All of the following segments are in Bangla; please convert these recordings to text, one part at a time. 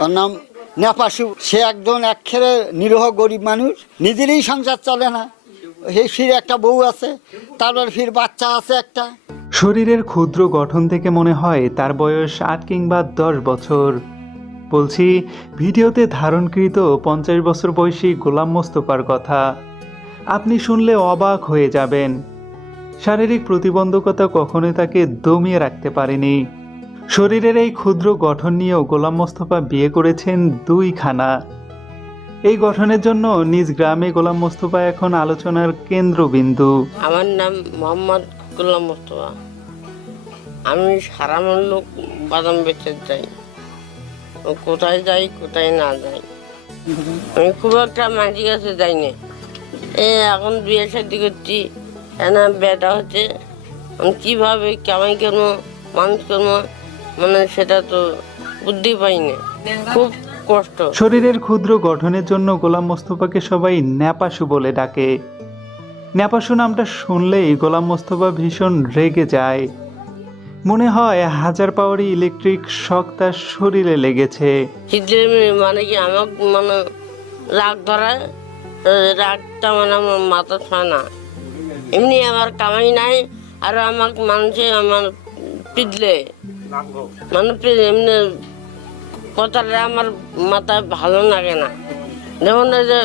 ওর নাম নেপাসু সে একজন একখেরে নিরহ গরিব মানুষ। নিজেরই সংসার চলে না। ফির একটা বউ আছে, তারপর ফির বাচ্চা আছে একটা। শরীরের ক্ষুদ্র গঠন থেকে মনে হয় তার বয়স আট কিংবা দশ বছর। বলছি, ভিডিওতে ধারণকৃত পঞ্চাশ বছর বয়সী গোলাম মোস্তফার কথা। আপনি শুনলে অবাক হয়ে যাবেন। শারীরিক প্রতিবন্ধকতা কখনোই তাকে দমিয়ে রাখতে পারেনি। শরীরের এই ক্ষুদ্র গঠন নিয়েও গোলাম মোস্তফা বিয়ে করেছেন দুই খানা এই গঠনের জন্য নিজ গ্রামে গোলাম মোস্তফা এখন আলোচনার কেন্দ্রবিন্দু। আমার নাম মোহাম্মদ গোলাম মোস্তফা। আমি সারা লোক বাদাম বেচে যাই। কোথায় যাই, কোথায় না যাই। আমি খুব একটা মাঝি কাছে যাই না। এ এখন বিয়ে শাদি করছি এনা বেটা হচ্ছে। আমি কীভাবে কেমন করব, মানুষ করব মানে সেটা তো বুদ্ধি পাই না খুব কষ্ট। শরীরের ক্ষুদ্র গঠনের জন্য গোলাম মোস্তফাকে সবাই ন্যাপাসু বলে ডাকে। ন্যাপাসু নামটা শুনলেই গোলাম মোস্তফা ভীষণ রেগে যায়। মনে হয় হাজার পাওয়ারি ইলেকট্রিক শক তার শরীরে লেগেছে। মানে কি আমার মানে রাগ ধরে? রাগটা মানে আমার মাথা ছয় না। এমনি আমার কামাই নাই আর আমাকে মানুষে আমার পিদলে মানে এমনি কথাটা আমার মাথায় ভালো লাগে না। যেমন এই যে,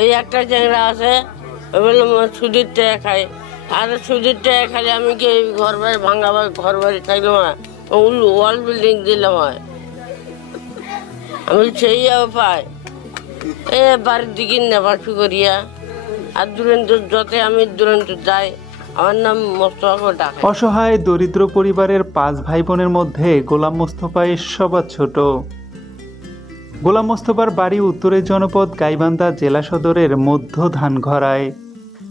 এই একটা চ্যাংরা আছে ওই বলে সুদির টাকা খাই। আর সুদির টাকা খাইলে আমি কি ঘর বাড়ি ভাঙা বাড়ি ঘর বাড়ি থাকলাম হয়? ওয়াল বিল্ডিং দিলাম হয়। আমি সেই পাই। এ বাড়ির দিকে নেবাসু করিয়া। আর দুরন্ত, যতে আমি দুরন্ত যাই আমার নাম মোস্তফা অসহায় দরিদ্র পরিবারের পাঁচ ভাই বোনের মধ্যে গোলাম মোস্তফাই সবার ছোট। গোলাম মোস্তফার বাড়ি উত্তরের জনপদ গাইবান্ধা জেলা সদরের মধ্য ধানঘরায়।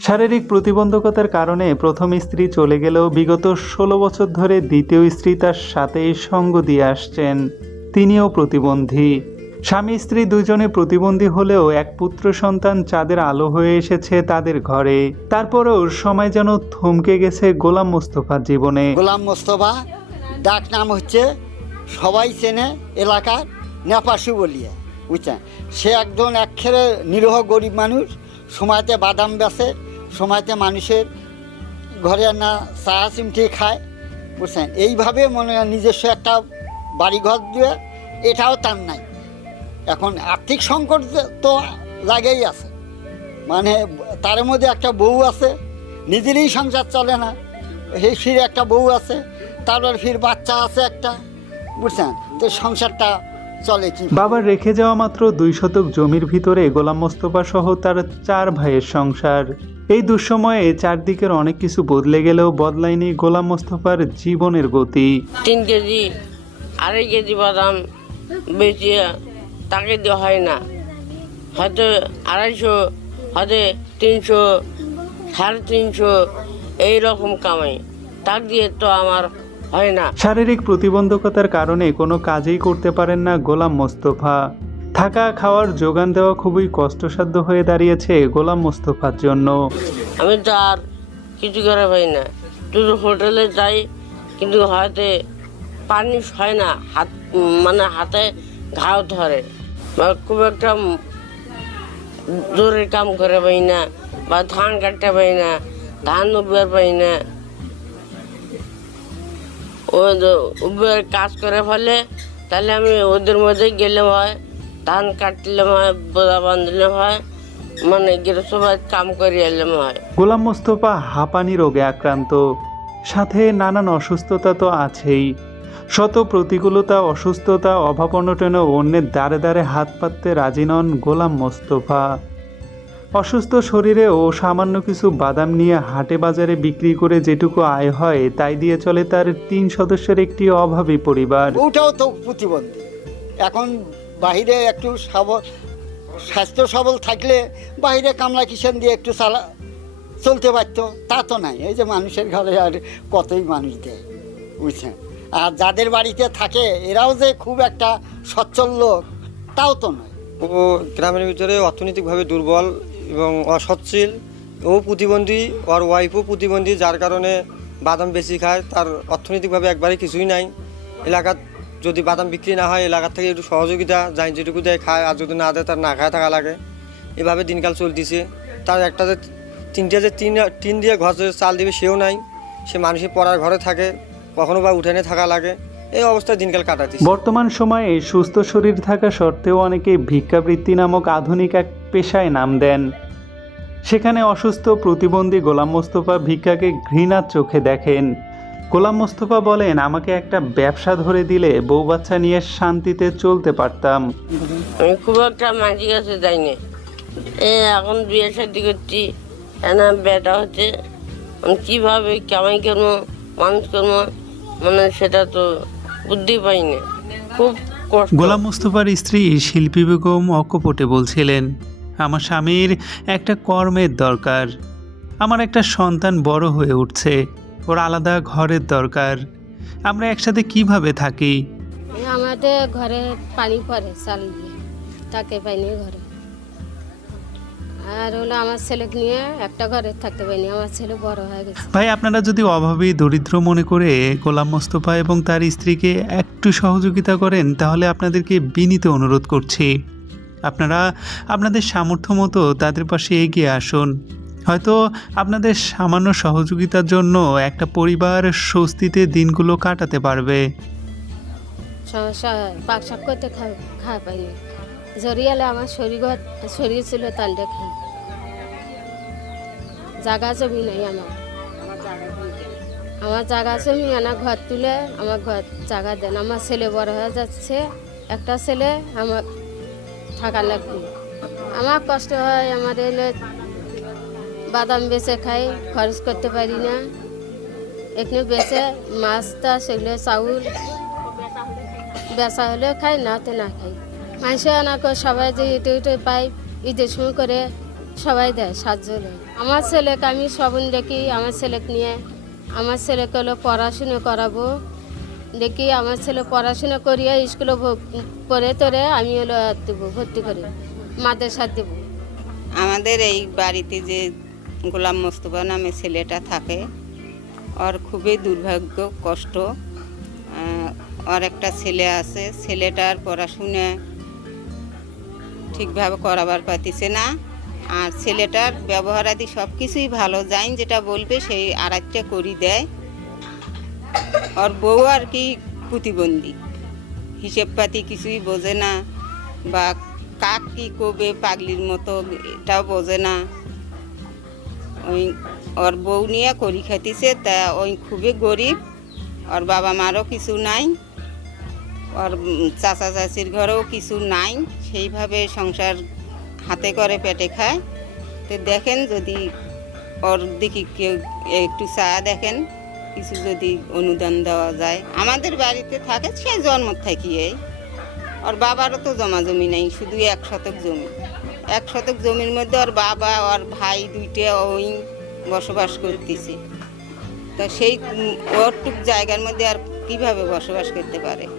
শারীরিক প্রতিবন্ধকতার কারণে প্রথম স্ত্রী চলে গেলেও বিগত ষোলো বছর ধরে দ্বিতীয় স্ত্রী তার সাথেই সঙ্গ দিয়ে আসছেন। তিনিও প্রতিবন্ধী। স্বামী স্ত্রী দুজনে প্রতিবন্ধী হলেও এক পুত্র সন্তান চাঁদের আলো হয়ে এসেছে তাদের ঘরে। তারপরেও সময় যেন থমকে গেছে গোলাম মোস্তফার জীবনে। গোলাম মোস্তফা, ডাক নাম হচ্ছে সবাই চেনে এলাকার নেপাসু বলিয়া, বুঝছেন? সে একজন একখেরে নিরহ গরিব মানুষ, সময়তে বাদাম বেচে, সময়তে মানুষের ঘরে না চা চিমটি খায়, বুঝছেন? এইভাবে মনে নিজস্ব একটা বাড়িঘর দিয়ে, এটাও তার নাই। এখন আর্থিক সংকট তো লাগেই আছে। মানে তার মধ্যে একটা বউ আছে নিজেরই সংসার চলে না। সেই ফির একটা বউ আছে তারপর ফির বাচ্চা আছে একটা বুঝছেন? তো সংসারটা চলে কি বাবার রেখে যাওয়া মাত্র দুই শতক জমির ভিতরে গোলাম মোস্তফা সহ তার চার ভাইয়ের সংসার। এই দুঃসময়ে চারদিকের অনেক কিছু বদলে গেলেও বদলায়নি গোলাম মোস্তফার জীবনের গতি। তিন কেজি আড়াই কেজি বাদাম বেচিয়ে তাকে দেওয়া হয় না। হয়তো আড়াইশো হয়তো তিনশো সাড়ে তিনশো এই রকম কামাই। তাক দিয়ে তো আমার হয় না। শারীরিক প্রতিবন্ধকতার কারণে কোনো কাজেই করতে পারেন না গোলাম মোস্তফা। থাকা খাওয়ার যোগান দেওয়া খুবই কষ্টসাধ্য হয়ে দাঁড়িয়েছে গোলাম মোস্তফার জন্য। আমি তো আর কিছু করে পাই না। শুধু হোটেলে যাই কিন্তু হয়তো পানি হয় না হাত মানে হাতে ঘাও ধরে। খুব একটা জোরে কাম করে পাই না, বা ধান কাটতে পাই না, ধান উবের পাই না। ও উবের কাজ করে ফেলে, তাহলে আমি ওদের মধ্যে গেলে হয়, ধান কাটলে হয় বোঝা বাঁধলে হয় মানে গৃহসভায় কাম করে এলাম হয়। গোলাম মোস্তফা হাঁপানি রোগে আক্রান্ত, সাথে নানান অসুস্থতা তো আছেই। শত প্রতিকূলতা, অসুস্থতা অভাব অনটনে অন্যের দ্বারে দ্বারে হাত পাততে রাজি নন গোলাম মোস্তফা। অসুস্থ শরীরে ও সামান্য কিছু বাদাম নিয়ে হাটে বাজারে বিক্রি করে যেটুকু আয় হয়, তাই দিয়ে চলে তার তিন সদস্যের একটি অভাবী পরিবার। ওটাও তো প্রতিবন্ধী। এখন বাহিরে একটু সবল স্বাস্থ্য সবল থাকলে বাইরে কামলা কিষান দিয়ে একটু চালা চলতে পারতো, তা তো নাই। এই যে মানুষের ঘরে আর কতই মানুষ দেয়, বুঝছেন? আর যাদের বাড়িতে থাকে, এরাও যে খুব একটা সচ্ছল লোক, তাও তো নয়। ও গ্রামের ভিতরে অর্থনৈতিকভাবে দুর্বল এবং অসচ্ছল ও প্রতিবন্ধী, ওর ওয়াইফও প্রতিবন্ধী, যার কারণে বাদাম বেশি খায়, তার অর্থনৈতিকভাবে একবারে কিছুই নাই। এলাকার যদি বাদাম বিক্রি না হয়, এলাকার থেকে একটু সহযোগিতা, যাই যেটুকু দেয় খায়, আর যদি না দেয়, তার না খায় থাকা লাগে। এভাবে দিনকাল চলতেছে। তার একটা যে তিনটে যে তিন টিন দিয়ে ঘর চাল দিবে, সেও নাই। সে মানুষের পড়ার ঘরে থাকে। কখনো বা উঠানে থাকা লাগে। এই অবস্থায় দিনকাল কাটাতেছে বর্তমান সময়ে সুস্থ শরীর থাকা সত্ত্বেও অনেকে ভিক্ষাবৃত্তি নামক আধুনিক এক পেশায় নাম দেন। সেখানে অসুস্থ প্রতিবন্ধী গোলাম মোস্তফা ভিক্ষাকে ঘৃণার চোখে দেখেন। গোলাম মোস্তফা বলেন আমাকে একটা ব্যবসা ধরে দিলে বউ বাচ্চা নিয়ে শান্তিতে চলতে পারতাম। আমি খুব একটা মাঝি কাছে যাইনি। এ এখন বিয়ে শাদি করছি। এনা বেটা হচ্ছে? আমি কীভাবে কামাই করব? মানে সেটা তো বুদ্ধি পাইনি। খুব গোলাম মোস্তফার স্ত্রী শিল্পী বেগম অকপটে বলছিলেন আমার স্বামীর একটা কর্মের দরকার। আমার একটা সন্তান বড় হয়ে উঠছে। ওর আলাদা ঘরের দরকার। আমরা একসাথে কীভাবে থাকি? আমাদের ঘরে পানি পড়ে চাল দিয়ে। তাকে পাইনি ঘরে। আর হলো আমার ছেলেকে নিয়ে একটা ঘরে থাকতে পাইনি আমার ছেলে বড় হয়ে গেছে। ভাই আপনারা যদি অভাবী দরিদ্র মনে করে গোলাম মোস্তফা এবং তার স্ত্রীকে একটু সহযোগিতা করেন তাহলে আপনাদেরকে বিনীত অনুরোধ করছি। আপনারা আপনাদের সামর্থ্য মতো তাদের পাশে এগিয়ে আসুন। হয়তো আপনাদের সামান্য সহযোগিতার জন্য একটা পরিবার স্বস্তিতে দিনগুলো কাটাতে পারবে। সমস্যা পাকশাক করতে খাওয়া খাওয়া পাইনি। জড়িয়ালে আমার শরীর শরীর ছিল তান্ডে খাই জাগা জমি নাই আমার আমার জাগা জমি আনা ঘর তুলে আমার ঘর জাগা দেন। আমার ছেলে বড় হয়ে যাচ্ছে। একটা ছেলে আমার থাকা লাগবে। আমার কষ্ট হয় আমার এলে বাদাম বেচে খাই খরচ করতে পারি না। এখানে বেচে মাছটা সেগুলো চাউল। বেচা হলেও খাই না তো না খাই মানুষে আনাকে সবাই যে ইটে ইটে পাই ঈদের সময় করে সবাই দেয়, সাহায্য দেয়। আমার ছেলেকে আমি স্বপ্ন দেখি, আমার ছেলেকে নিয়ে। আমার ছেলেকে হলো পড়াশুনো করাবো। দেখি আমার ছেলে পড়াশোনা করিয়ে স্কুলে পড়ে তোরে আমি হলো দেবো, ভর্তি করে মাদ্রাসা দেবো। আমাদের এই বাড়িতে যে গোলাম মোস্তফা নামে ছেলেটা থাকে, ওর খুবই দুর্ভাগ্য, কষ্ট। ওর একটা ছেলে আছে, ছেলেটার পড়াশুনে ঠিকভাবে করাবার পাতিছে না। আর ছেলেটার ব্যবহার আদি সব কিছুই ভালো যাইন যেটা বলবে সেই আরেকটা করি দেয়। ওর বউ আর কি প্রতিবন্ধী। হিসেব পাতি কিছুই বোঝে না বা কাক কি কবে পাগলির মতো এটাও বোঝে না। ওই ওর বউ নিয়ে করি খাতিছে তা ওই খুবই গরিব। ওর বাবা মারও কিছু নাই। উম, চাচা চাচির ঘরেও কিছু নাই সেইভাবে সংসার হাতে করে পেটে খায়। তো দেখেন যদি ওর দিকে কেউ একটু চা দেখেন কিছু যদি অনুদান দেওয়া যায়। আমাদের বাড়িতে থাকে সে জন্ম থাকিয়েই ওর বাবারও তো জমা জমি নেই শুধু এক শতক জমি। এক শতক জমির মধ্যে ওর বাবা ওর ভাই দুইটা ওই বসবাস করতেছে। তো সেই ওরটুক জায়গার মধ্যে আর কীভাবে বসবাস করতে পারে?